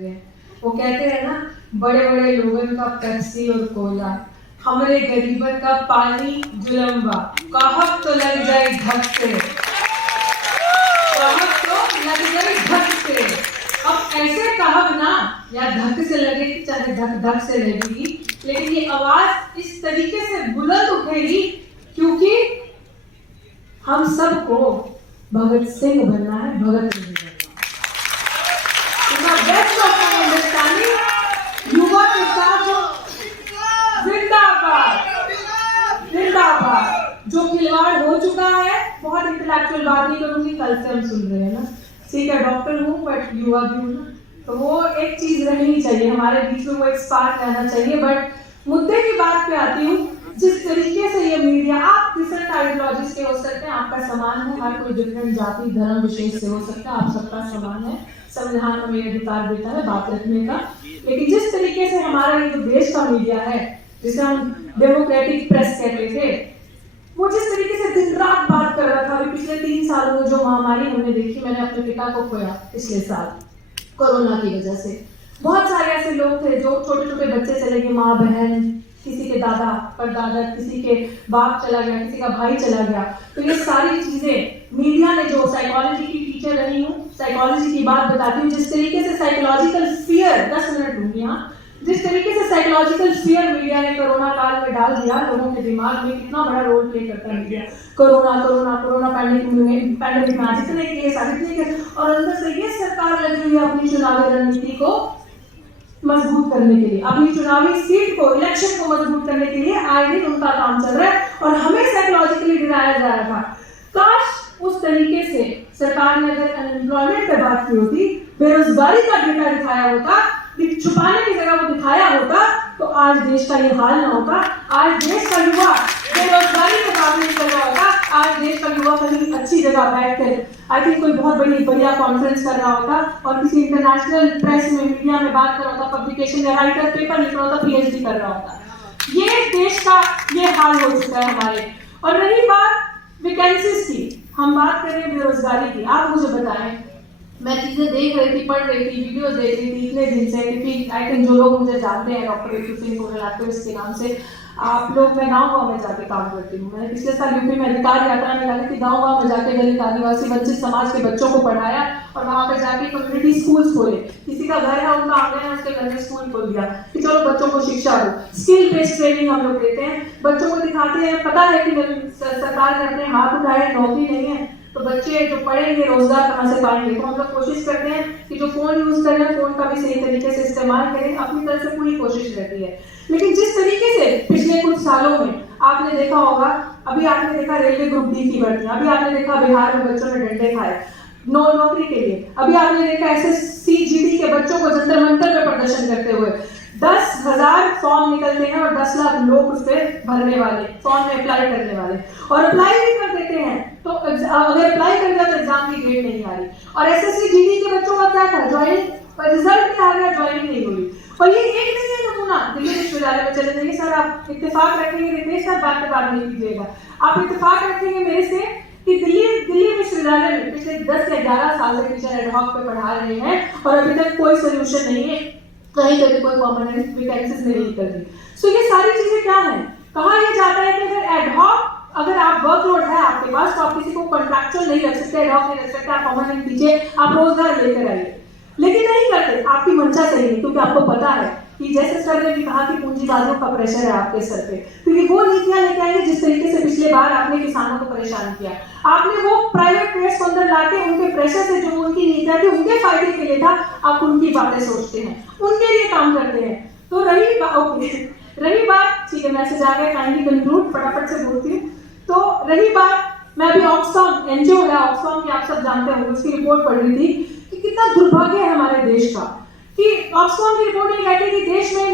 रहे हैं। वो कहते हैं ना, बड़े बड़े लोगन का पेप्सी और कोला, हमारे गरीबन का पानी जुलम्बा, कहत तो लग जाए धक से, कहत तो लग जाए धक से। अब ऐसे कहब ना, या धक से लगेगी चाहे धक धक से लगेगी, लेकिन ये आवाज इस तरीके से बुलंद उठेगी क्योंकि हम सबको भगत सिंह बनना है, भगत नहीं बनना। बेस्ट ऑफ अंडरस्टैंडिंग युवा के साथ जिंदाबाद जिंदाबाद। जो खिलवाड़ हो चुका है, बहुत इंटेलेक्चुअल बात नहीं करूंगी, कल से हम सुन रहे हैं ना, ठीक है डॉक्टर हूँ बट युवा भी हूँ ना, तो वो एक चीज रहनी चाहिए हमारे बीच में, वो एक स्पार्क रहना चाहिए। बट मुद्दे की बात पे आती हूँ, जिस तरीके से ये मीडिया, आप डिफरेंट आइडियोलॉजीज के हो सकते हैं, आपका समान है, हर कोई डिफरेंट जाति धर्म विशेष से हो सकता है, आप सबका समान है, संविधान हमें अधिकार देता है बात रखने का। लेकिन जिस तरीके से हमारा ये जो देश का मीडिया है, जिसे हम डेमोक्रेटिक प्रेस कहते थे, वो जिस तरीके से दिन रात बात कर रहा था, अभी पिछले 3 सालों में जो महामारी हमने देखी, मैंने अपने पिता को खोया पिछले साल कोरोना की वजह से। बहुत सारे ऐसे लोग थे जो छोटे छोटे बच्चे चले गए, माँ बहन, किसी के दादा परदादा, किसी के बाप चला गया, किसी का भाई चला गया। तो ये सारी चीजें मीडिया ने, जो साइकोलॉजी की टीचर रही हूँ, साइकोलॉजी की बात बताती हूँ, जिस तरीके से साइकोलॉजिकल फियर, 10 मिनट लूंगी यहाँ, जिस तरीके से साइकोलॉजिकल फियर मीडिया ने कोरोना काल में डाल दिया लोगों के दिमाग में, कितना बड़ा रोल प्ले करता है मीडिया। कोरोना पैंडेमिक में आज इतने केस, और अंदर से ये सरकार लगी हुई है अपनी चुनावी रणनीति को मजबूत करने के लिए, अपनी चुनावी सीट को, इलेक्शन को मजबूत करने के लिए आए दिन उनका काम चल रहा है, और हमें साइकोलॉजिकली डराया जा रहा था। काश उस तरीके से सरकार ने अगर अनएम्प्लॉयमेंट पे बात की होती, बेरोजगारी का डेटा दिखाया होता, छुपाने की जगह वो दिखाया होता, तो आज देश का ये हाल ना होता। आज देश का युवा बेरोजगारी के काम नहीं कर रहा होता, आज देश का युवा कहीं अच्छी जगह बैठ कर आई थिंक कोई बहुत बढ़िया कॉन्फ्रेंस कर रहा होता, और किसी इंटरनेशनल प्रेस में, मीडिया में बात कर रहा होता, पब्लिकेशन या राइटर पेपर लिख रहा होता, पीएचडी कर रहा होता। ये देश का ये हाल हो चुका है हमारे। और रही बात वैकेंसीज की, हम बात करें बेरोजगारी की, आप मुझे बताएं, मैं चीजें देख रही थी, पढ़ रही थी, वीडियोस देख रही थी इतने दिन से, क्योंकि आई थिंक जो लोग मुझे जानते हैं डॉक्टर ऋतु सिंह कोरल एक्टिविस्ट के नाम से, आप लोग, मैं गाँव में जाके काम करती हूँ। मैंने पिछले साल यूपी में अधिकार यात्रा में लगी थी, गाँव में जाके दलित आदिवासी वंचित समाज के बच्चों को पढ़ाया, और वहाँ पे जाके कम्युनिटी स्कूल्स खोले। किसी का घर है, उनका आंगन है, उसके घर में स्कूल खोल दिया कि चलो बच्चों को शिक्षा दो, स्किल बेस्ड ट्रेनिंग हम लोग देते हैं, बच्चों को दिखाते हैं। पता है कि सरकार ने अपने हाथ उठाए, नौकरी नहीं है, तो बच्चे जो पढ़ेंगे रोजगार कहाँ से पाएंगे। तो हम लोग कोशिश करते हैं कि जो फोन यूज कर रहे हैं, फोन का भी सही तरीके से इस्तेमाल करें, अपनी तरफ से पूरी कोशिश रहती है। लेकिन जिस तरीके से पिछले कुछ सालों में आपने देखा होगा, अभी आपने देखा रेलवे ग्रुप डी की भर्तियां, अभी आपने देखा बिहार में बच्चों ने डंडे खाए नौकरी के लिए, अभी आपने देखा एसएससी जीडी के बच्चों को जंतर मंतर में प्रदर्शन करते हुए। 10,000 फॉर्म निकलते हैं और 10 लाख लोग उस पर भरने वाले, फॉर्म में अप्लाई करने वाले, और अप्लाई भी कर देते हैं। तो अगर अप्लाई कर दिया तो एग्जाम की डेट नहीं आ रही। और एसएससी जीडी के बच्चों का क्या था, ज्वाइनिंग, रिजल्ट नहीं आ गया, ज्वाइनिंग नहीं हुई। और ये एक नहीं है नमूना, दिल्ली विश्वविद्यालय में चले जाइए सर, आप इत्तेफाक रखेंगे, रितेश सर बात पे बात नहीं कीजिएगा, आप इत्तेफाक रखेंगे मेरे से कि दिल्ली विश्वविद्यालय में पिछले 10 या 11 साल से टीचर एडहॉक पे पढ़ा रहे हैं, और अभी तक कोई सोल्यूशन नहीं है, कहीं कभी कोई परमानेंट वैकेंसीज नहीं निकल रही। सो ये सारी चीजें क्या है, कहा यह जाता है कि अगर एडहॉक, अगर आप वर्कलोड है आपके पास, तो आप किसी को कॉन्ट्रैक्चुअल नहीं रख सकते, एडहॉक नहीं रख सकते, आप परमानेंट दीजिए, आप रोजगार लेकर आइए। लेकिन नहीं करते, आपकी मंशा सही है, क्योंकि आपको पता है कि जैसे सर ने भी कहा कि पूंजीवादियों का प्रेशर है आपके सर पे, क्योंकि वो नीतियां लेके आएंगे जिस तरीके से पिछले बार आपने किसानों को परेशान किया। आपने वो प्राइवेट प्लेयर्स को अंदर लाके उनके प्रेशर से, जो उनकी नीतियां थी उनके फायदे के लिए था, आप उनकी बातें सोचते हैं, उनके लिए काम करते हैं। तो रही बात, ठीक है मैसेज आ गया, काइंडली कंक्लूड, फटाफट से बोलती हूँ। तो रही बात, मैं अभी ऑक्सफैम एनजीओ है ऑक्सफैम की, आप सब जानते होंगे, उसकी रिपोर्ट पढ़ रही थी कि कितना दुर्भाग्य है हमारे देश का, कि ऑक्सफैम की रिपोर्ट ये कहती है कि देश में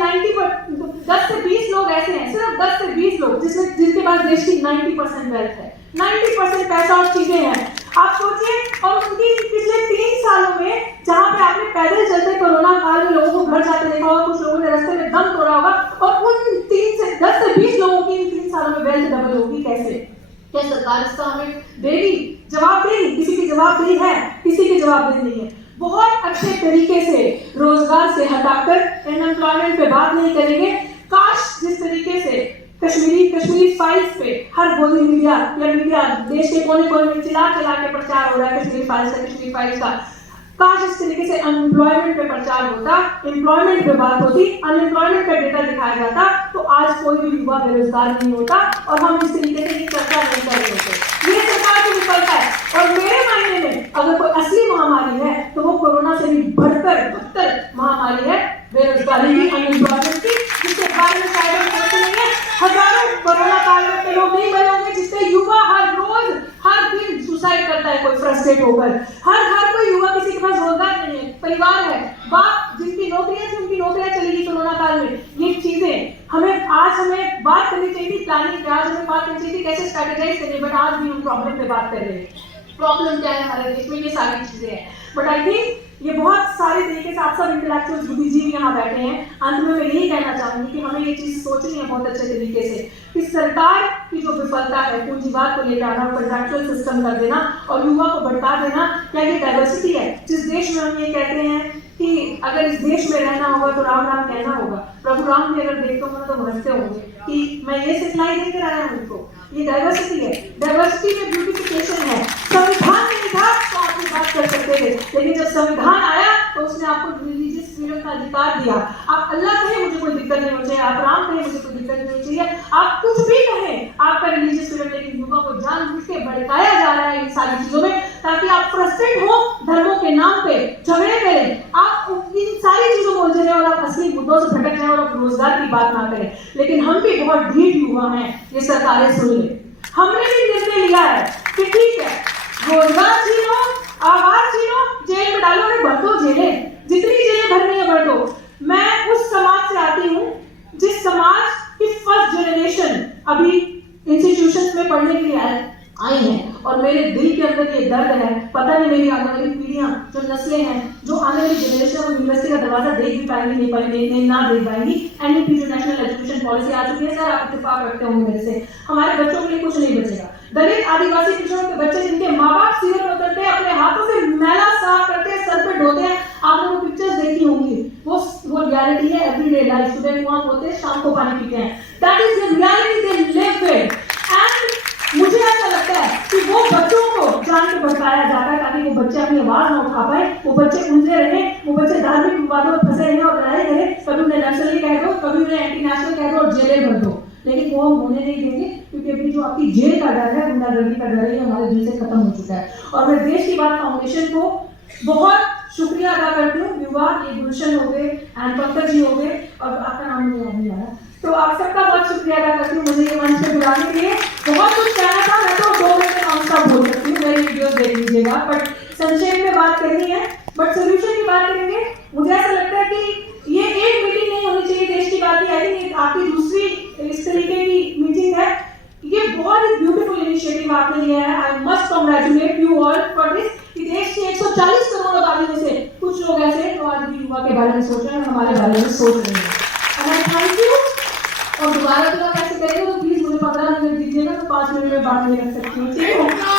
10 से 20 लोग ऐसे हैं, सिर्फ 10 से 20 लोग जिनके पास देश की 90% वेल्थ है, 90% पैसा और चीजें हैं। आप सोचिए, और उनकी पिछले 3 सालों में, जहां पे आपने पैदल चलते कोरोना काल में लोगों को घर जाते देखा होगा, कुछ लोगों ने रास्ते में दम तोड़ा होगा, और उन 10 से 20 लोगों की इन 3 सालों में वेल्थ डबल होगी कैसे? क्या सरकार इसका हमें देगी? जवाब देगी? किसी की जवाबदेही है? किसी की जवाबदेही नहीं है। बहुत अच्छे तरीके से रोजगार से हटाकर अनएम्प्लॉयमेंट पे बात नहीं करेंगे। काश जिस तरीके से कश्मीरी फाइल्स पे हर गोदी मीडिया या मीडिया देश के कोने कोने में चिल्ला चिल्ला के प्रचार हो रहा है कश्मीरी फाइल्स का, काश इस तरीके से अनएम्प्लॉयमेंट पे प्रचार होता, एम्प्लॉयमेंट पे बात होती, अनएम्प्लॉयमेंट पे डेटा दिखाया जाता, तो आज कोई भी युवा बेरोजगार नहीं होता और हम इस तरीके से ये चर्चा नहीं कर रहे होते। ये सरकार की विफलता है। और मेरे मायने में अगर कोई असली महामारी है तो वो कोरोना से भी बढ़कर बदतर महामारी है बेरोजगारी की, अनएम्प्लॉयमेंट की, जिसके बारे में शायद हम सोचते नहीं है। हजारों कोरोना काल में के लोग नहीं मरे होंगे जिससे युवा हर रोज हर दिन सुसाइड करता है कोई फ्रस्ट्रेट होकर। हर कोई युवा किसी के पास रोजगार नहीं है, परिवार है, बाप जिनकी नौकरियां थी उनकी नौकरियां चली गई कोरोना काल में। ये चीजें हमें बात करनी चाहिए थी प्लानिंग पे, आज हमें बात करनी चाहिए थी कैसे स्ट्रेटेजाइज करें, बट आज भी हम प्रॉब्लम पे बात कर रहे हैं। प्रॉब्लम क्या है हमारे देश में, ये सारी चीजें हैं। बट आई थिंक ये बहुत सारे तरीके से आप सब इंटेलेक्चुअल बुद्धिजीवी यहाँ बैठे हैं। अंत में मैं यही कहना चाहूंगी कि हमें ये चीज सोचनी है बहुत अच्छे तरीके से कि सरकार की जो विफलता है पूंजीवाद को लेकर आना, कॉन्ट्रैक्चुअल सिस्टम कर देना और युवा को भटका देना, क्या ये डाइवर्सिटी है? जिस देश में हम ये कहते हैं कि अगर इस देश में रहना होगा तो राम राम कहना होगा, प्रभु राम भी अगर देखते होंगे तो हंसते होंगे कि मैं ये सिखलाई देकर आया हूँ उनको। ये डाइवर्सिटी है, डाइवर्सिटी में ब्यूटिफिकेशन है। संविधान नहीं था तो आप ये बात कर सकते थे, लेकिन जब संविधान आया तो उसने आपको रिलीजियस फ्रीडम का अधिकार दिया। आप अल्लाह कहे मुझे कोई दिक्कत नहीं होनी चाहिए, आप राम कहे मुझे कोई दिक्कत नहीं होनी चाहिए, आप कुछ भी कहें आपका रिलीजियस फ्रीडम, लेकिन युवा को जानबूझ के भड़काया जा रहा है इन सारी चीजों में ताकि आप फ्रस्ट्रेट हो, धर्मों के नाम पे झगड़े करें, आप इन सारी चीजों में उलझे और आप असली मुद्दों से भटक जाए और आप रोजगार की बात ना करें। लेकिन हम भी बहुत ढीठ युवा हैं, ये सरकारें सुन ले। हमने भी निर्णय लिया है कि ठीक है रोजगार छीनो, आवाज छीनो, जेल में डालो, और भर दो जेलें, जितनी जेलें भरनी है भर दो। मैं उस समाज से आती हूँ जिस समाज की फर्स्ट जनरेशन अभी इंस्टीट्यूशंस में पढ़ने के लिए आई हैं और मेरे दिल के अंदर ये दर्द है। पता नहीं मेरी आने वाली पीढ़ियां, जो नस्लें हैं, जो आने वाली जनरेशन वो यूनिवर्सिटी का दरवाजा देख भी पाएंगी नहीं पाएंगी, ना देख पाएंगी। एनईपी जो नेशनल एजुकेशन पॉलिसी आ चुकी है, सर आप इत्तेफाक रखते होंगे मेरे से, हमारे बच्चों के लिए कुछ नहीं बचेगा। दलित आदिवासी पिछड़ों के बच्चे जिनके माँ बाप सीवर में उतरते हैं, अपने हाथों से मैला साफ करते हैं, सर पे ढोते हैं, आप लोगों को पिक्चर्स देखी होंगी, वो रियलिटी है एवरीडे लाइफ। सुबह वहां होते हैं, शाम को पानी पीते हैं, that is the reality they live with. And मुझे ऐसा लगता है कि वो बच्चों को जान के भटकाया जाता है ताकि वो बच्चे अपनी आवाज ना उठा पाए, वो बच्चे उलझे रहे, वो बच्चे धार्मिक विवादों में फंसे रहे और लड़ाई करें, कभी उन्हें नक्सली कह दो, कभी उन्हें एंटी नेशनल कह दो और जेलें भर दो। लेकिन वो हम होने नहीं देंगे, क्योंकि अभी जो आपकी जेल का डर है, गुंडागर्दी का डर है, हमारे दिल से खत्म हो चुका है। और मैं देश की बात फाउंडेशन को बहुत शुक्रिया अदा करती हूँ। युवा, ये गुलशन हो गए, एंड पंकज जी हो गए, और आपका नाम मुझे याद नहीं आ रहा, तो आप सबका बहुत शुक्रिया अदा करती हूँ मुझे ये मंच पे बुलाने के लिए। बहुत कुछ कहना था, मैं तो 2 मिनट में नॉन बोल सकती हूँ, मेरी वीडियोस देख लीजिएगा, बट संक्षेप में बात करनी है, बट सोल्यूशन की बात करेंगे। मुझे ऐसा लगता है कि ये एक मीटिंग नहीं होनी चाहिए देश की बात की, आई थिंक आपकी दूसरी इस तरीके की मीटिंग है। ये बहुत ही ब्यूटीफुल इनिशिएटिव आपने लिया है, I must congratulate you all for this. कि देश की 140 करोड़ आबादी में से कुछ लोग ऐसे हैं जो आज भी युवा के बारे में सोच रहे हैं, हमारे बारे में सोच रहे हैं, एंड आई थैंक यू। और दोबारा अगर आप ऐसे करेंगे तो प्लीज मुझे 15 मिनट दीजिएगा, तो 5 मिनट में बात नहीं रख सकती हूँ, ठीक है।